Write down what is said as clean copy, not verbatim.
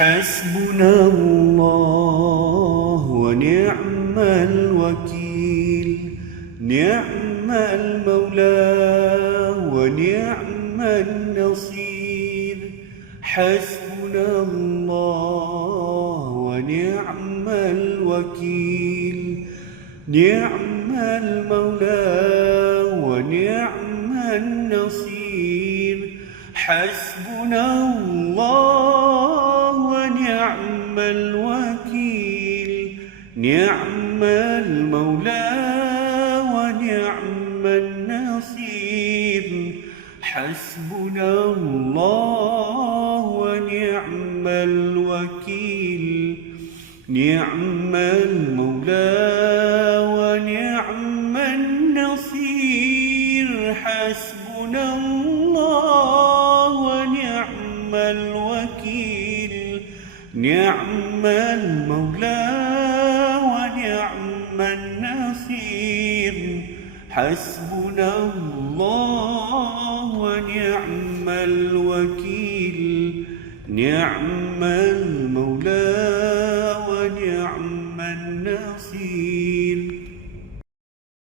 حسبنا الله ونعم الوكيل، نعم المولى ونعم النصير. حسبنا الله ونعم الوكيل، نعم المولى ونعم النصير. حسبنا الله ونعم الوكيل، نعم المولى ونعم النصير. حسبنا الله ونعم الوكيل، نعم المولى ونعم النصير. حسبنا الله ونعم الوكيل، نعم المولى ونعم النصير. حسبنا الله ونعم الوكيل، نعم المولى ونعم النصير.